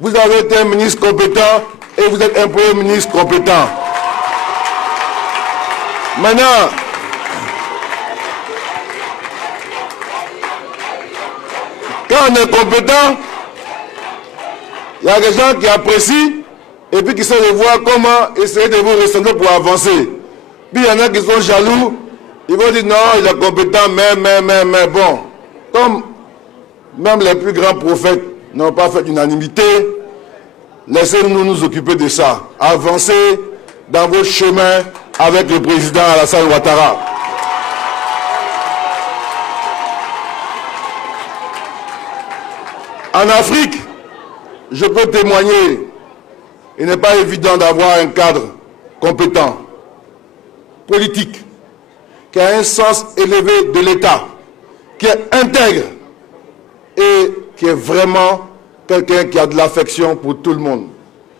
Vous avez été un ministre compétent et vous êtes un premier ministre compétent. Maintenant, quand on est compétent, il y a des gens qui apprécient et puis qui savent voir comment essayer de vous ressembler pour avancer. Puis il y en a qui sont jaloux, ils vont dire non, il est compétent, mais bon, comme même les plus grands prophètes n'ont pas fait d'unanimité, laissez-nous nous occuper de ça. Avancez dans vos chemins avec le président Alassane Ouattara. En Afrique, je peux témoigner, il n'est pas évident d'avoir un cadre compétent, politique, qui a un sens élevé de l'État, qui est intègre et qui est vraiment quelqu'un qui a de l'affection pour tout le monde,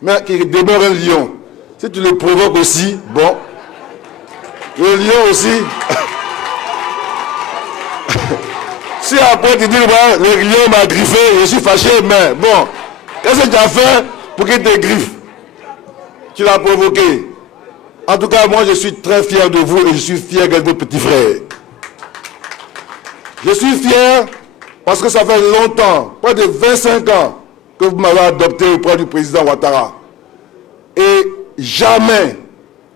mais qui demeure un lion. Si tu le provoques aussi, bon, le lion aussi, si après tu dis, ouais, le lion m'a griffé, je suis fâché, mais bon, qu'est-ce que tu as fait pour qu'il te griffe? Tu l'as provoqué. En tout cas, moi, je suis très fier de vous et je suis fier de votre petit frère. Je suis fier parce que ça fait longtemps, près de 25 ans, que vous m'avez adopté auprès du président Ouattara. Et jamais,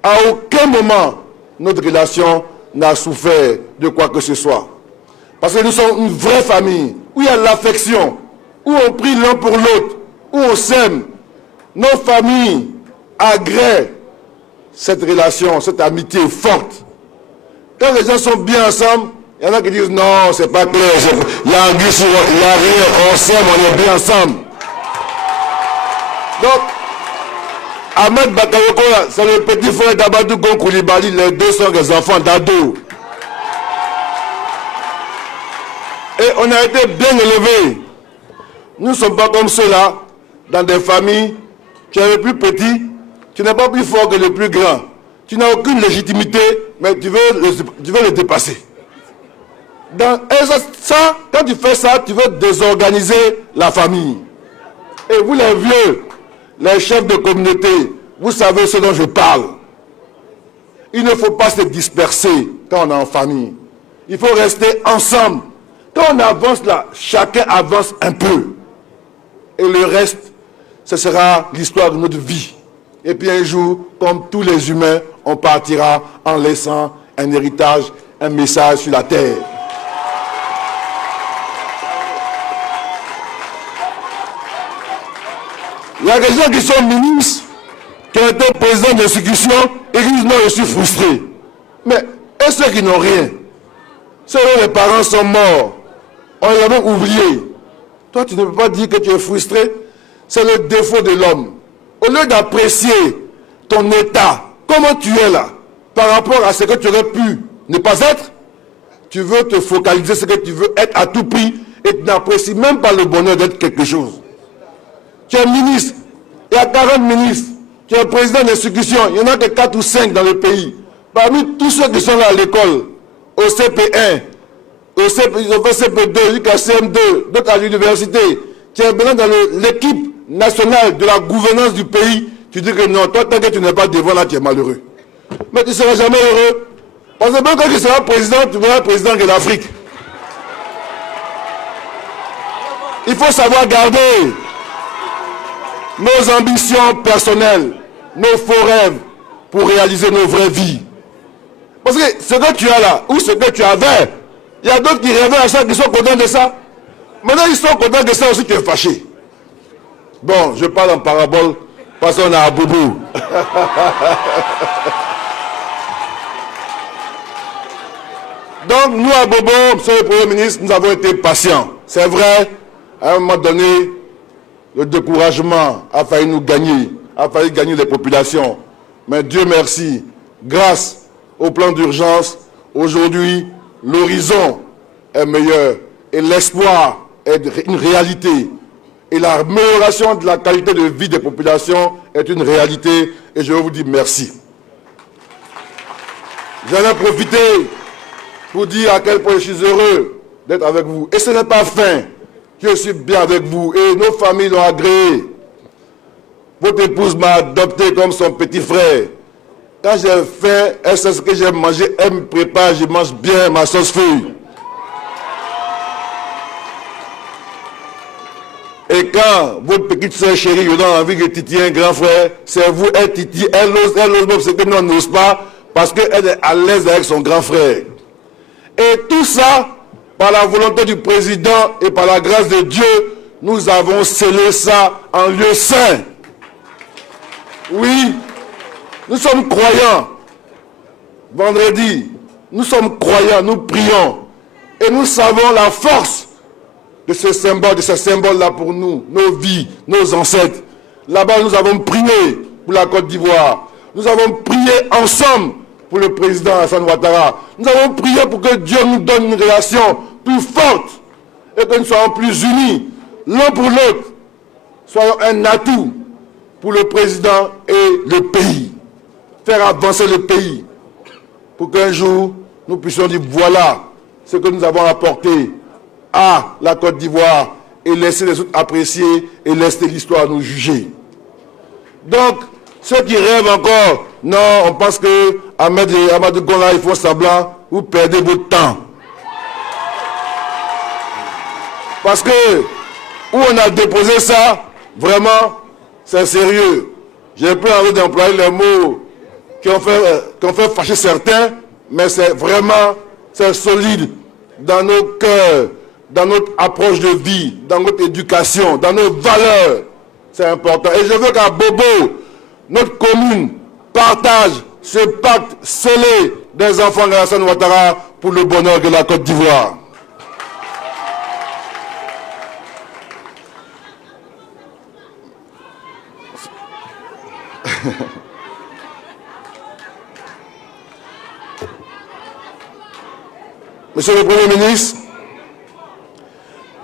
à aucun moment, notre relation n'a souffert de quoi que ce soit. Parce que nous sommes une vraie famille, où il y a l'affection, où on prie l'un pour l'autre, où on s'aime. Nos familles agréent cette relation, cette amitié forte. Quand les gens sont bien ensemble, il y en a qui disent non, c'est pas clair, il y a un guichet, il n'y a rien, on s'aime, on est bien ensemble. Donc, Ahmed Bakayoko, c'est le petit frère d'Abadou Gon Koulibaly, les deux sont des enfants d'ado. Et on a été bien élevés. Nous ne sommes pas comme ceux-là, dans des familles, tu es le plus petit, tu n'es pas plus fort que le plus grand. Tu n'as aucune légitimité, mais tu veux le dépasser. Et ça, quand tu fais ça, tu veux désorganiser la famille. Et vous les vieux, les chefs de communauté, vous savez ce dont je parle. Il ne faut pas se disperser quand on est en famille. Il faut rester ensemble. Quand on avance là, chacun avance un peu. Et le reste, ce sera l'histoire de notre vie. Et puis un jour, comme tous les humains, on partira en laissant un héritage, un message sur la terre. Il y a des gens qui sont ministres, qui ont été présidents d'institutions, et qui disent non, je suis frustré. Mais, et ceux qui n'ont rien? Ceux dont les parents sont morts, on les a même oubliés. Toi, tu ne peux pas dire que tu es frustré. C'est le défaut de l'homme. Au lieu d'apprécier ton état, comment tu es là, par rapport à ce que tu aurais pu ne pas être, tu veux te focaliser sur ce que tu veux être à tout prix et tu n'apprécies même pas le bonheur d'être quelque chose. Tu es ministre, il y a 40 ministres, tu es président d'institution, il n'y en a que 4 ou 5 dans le pays. Parmi tous ceux qui sont là à l'école, au CP1, au CP2, jusqu'à CM2, d'autres à l'université, tu es maintenant dans l'équipe nationale de la gouvernance du pays, tu dis que non, toi tant que tu n'es pas devant là, tu es malheureux. Mais tu ne seras jamais heureux. Parce que même quand tu seras président, tu seras président de l'Afrique. Il faut savoir garder nos ambitions personnelles, nos faux rêves pour réaliser nos vraies vies. Parce que ce que tu as là, ou ce que tu avais, il y a d'autres qui rêvaient à ça, qui sont contents de ça. Maintenant, ils sont contents de ça aussi, tu es fâché. Bon, je parle en parabole parce qu'on a un boubou. Donc, nous, à Bobo, monsieur le Premier ministre, nous avons été patients. C'est vrai, à un moment donné, le découragement a failli nous gagner, a failli gagner les populations. Mais Dieu merci, grâce au plan d'urgence, aujourd'hui, l'horizon est meilleur et l'espoir est une réalité. Et l'amélioration de la qualité de vie des populations est une réalité. Et je veux vous dire merci. J'en ai profité pour dire à quel point je suis heureux d'être avec vous. Et ce n'est pas fin. Je suis bien avec vous. Et nos familles l'ont agréé. Votre épouse m'a adopté comme son petit frère. Quand j'ai faim, elle sait ce que j'aime manger, elle me prépare, je mange bien ma sauce feuille. Et quand votre petite soeur chérie vous a envie de titiller un grand frère, c'est vous, elle titille, elle ose même ce que nous n'ose pas, parce qu'elle est à l'aise avec son grand frère. Et tout ça, par la volonté du président et par la grâce de Dieu, nous avons scellé ça en lieu saint. Oui, nous sommes croyants. Vendredi, nous sommes croyants, nous prions. Et nous savons la force de ce symbole-là pour nous, nos vies, nos ancêtres. Là-bas, nous avons prié pour la Côte d'Ivoire. Nous avons prié ensemble pour le président Alassane Ouattara. Nous avons prié pour que Dieu nous donne une relation plus forte et que nous soyons plus unis, l'un pour l'autre. Soyons un atout pour le président et le pays. Faire avancer le pays pour qu'un jour, nous puissions dire voilà ce que nous avons apporté à la Côte d'Ivoire et laisser les autres apprécier et laisser l'histoire nous juger. Donc, ceux qui rêvent encore, non, on pense que Amadou Gola, ils font semblant, vous perdez votre temps. Parce que, où on a déposé ça, vraiment, c'est sérieux. J'ai peu envie d'employer les mots qui ont fait fâcher certains, mais c'est vraiment, c'est solide dans nos cœurs, dans notre approche de vie, dans notre éducation, dans nos valeurs. C'est important. Et je veux qu'à Bobo, notre commune partage ce pacte scellé des enfants d'Alassane Ouattara pour le bonheur de la Côte d'Ivoire. Monsieur le Premier ministre,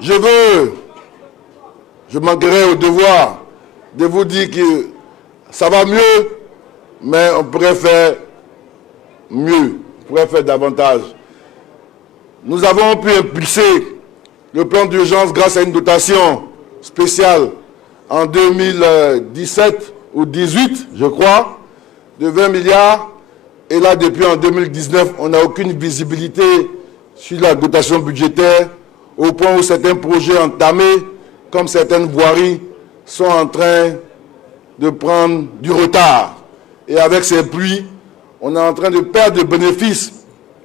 je manquerai au devoir de vous dire que ça va mieux, mais on pourrait faire mieux, on pourrait faire davantage. Nous avons pu impulser le plan d'urgence grâce à une dotation spéciale en 2017 ou 2018, je crois, de 20 milliards. Et là, depuis en 2019, on n'a aucune visibilité sur la dotation budgétaire, au point où certains projets entamés, comme certaines voiries, sont en train de prendre du retard. Et avec ces pluies, on est en train de perdre le bénéfice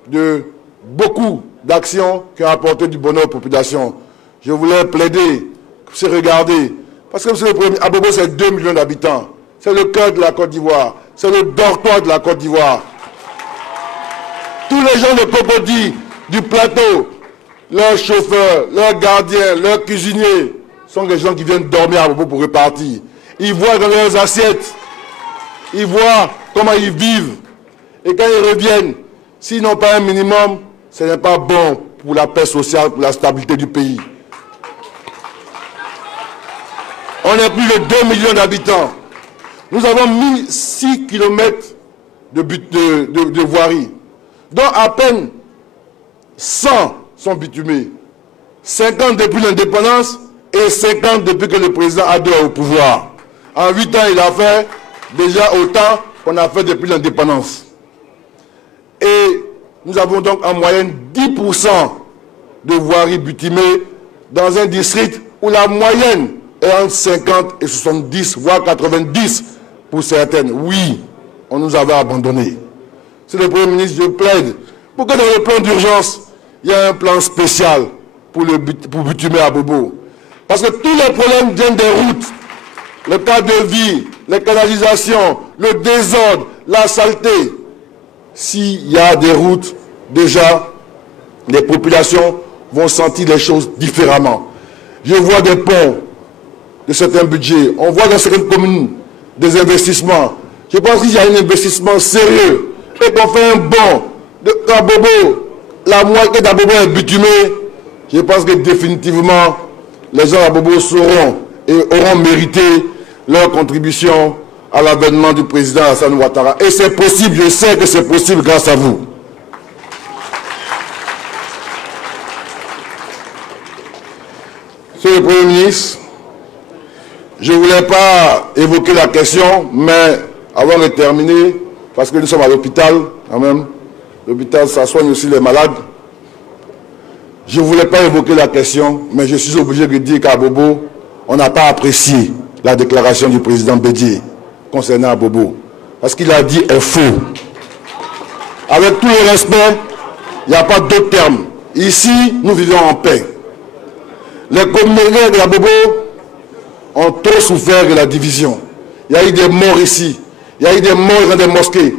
de beaucoup d'actions qui ont apporté du bonheur aux populations. Je voulais plaider, c'est regarder, parce que le premier, Abobo, c'est 2 millions d'habitants. C'est le cœur de la Côte d'Ivoire. C'est le dortoir de la Côte d'Ivoire. Tous les gens de Cocody, du plateau, leurs chauffeurs, leurs gardiens, leurs cuisiniers, sont des gens qui viennent dormir à Bobo pour repartir. Ils voient dans leurs assiettes, ils voient comment ils vivent. Et quand ils reviennent, s'ils n'ont pas un minimum, ce n'est pas bon pour la paix sociale, pour la stabilité du pays. On est plus de 2 millions d'habitants. Nous avons 1006 km de voirie, dont à peine 100 sont bitumés. 50 depuis l'indépendance et 50 depuis que le président Ado est au pouvoir. En 8 ans, il a fait déjà autant qu'on a fait depuis l'indépendance. Et nous avons donc en moyenne 10% de voiries bitumées dans un district où la moyenne est entre 50 et 70, voire 90 pour certaines. Oui, on nous avait abandonnés. C'est le Premier ministre, je plaide pour que dans le plan d'urgence, il y ait un plan spécial pour bitumer à Bobo. Parce que tous les problèmes viennent des routes. Le cadre de vie, les canalisations, le désordre, la saleté. S'il y a des routes, déjà, les populations vont sentir les choses différemment. Je vois des ponts de certains budgets. On voit dans certaines communes des investissements. Je pense qu'il y a un investissement sérieux et qu'on fait un bond d'Abobo. La moitié d'Abobo est bitumée. Je pense que définitivement, les gens d'Abobo sauront et auront mérité leur contribution à l'avènement du président Alassane Ouattara. Et c'est possible, je sais que c'est possible grâce à vous. Monsieur le Premier ministre, Je ne voulais pas évoquer la question, mais avant de terminer, parce que nous sommes à l'hôpital, quand même, l'hôpital, ça soigne aussi les malades. Je ne voulais pas évoquer la question, mais je suis obligé de dire qu'à Bobo, on n'a pas apprécié la déclaration du président Bédié concernant Abobo. Parce qu'il a dit est faux. Avec tout le respect, il n'y a pas d'autre terme. Ici, nous vivons en paix. Les communautés de la Bobo ont trop souffert de la division. Il y a eu des morts ici. Il y a eu des morts dans des mosquées.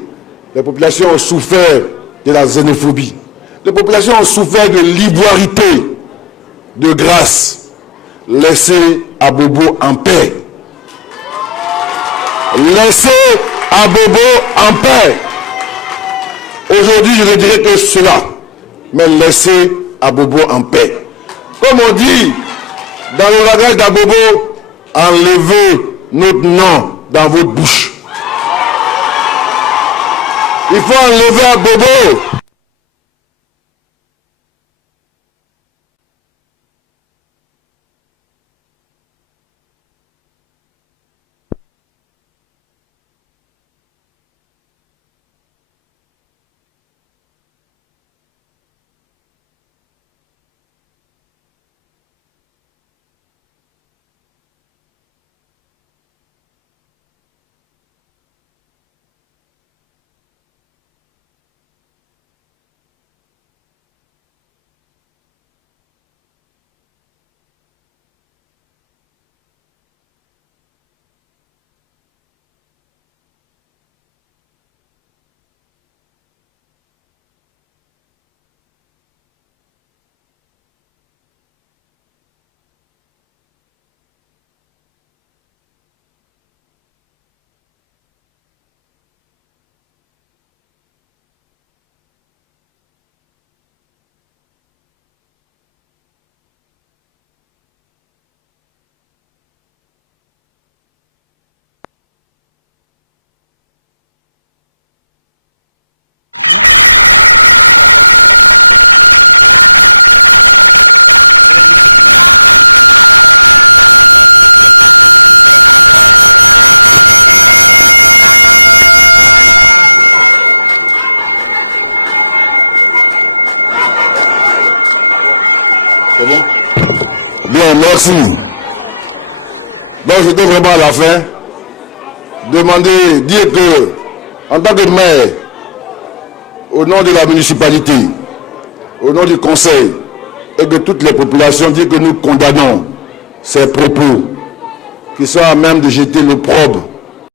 Les populations ont souffert de la xénophobie. Les populations ont souffert de l'ivoirité. De grâce, laissez Abobo en paix. Laissez Abobo en paix. Aujourd'hui, je ne dirais que cela. Mais laissez Abobo en paix. Comme on dit dans le langage d'Abobo, enlevez notre nom dans votre bouche. Il faut enlever Abobo. C'est bon? Bien, merci. Donc j'étais vraiment à la fin. Dire que, en tant que maire, au nom de la municipalité, au nom du conseil et de toutes les populations, dire que nous condamnons ces propos qui sont à même de jeter l'opprobre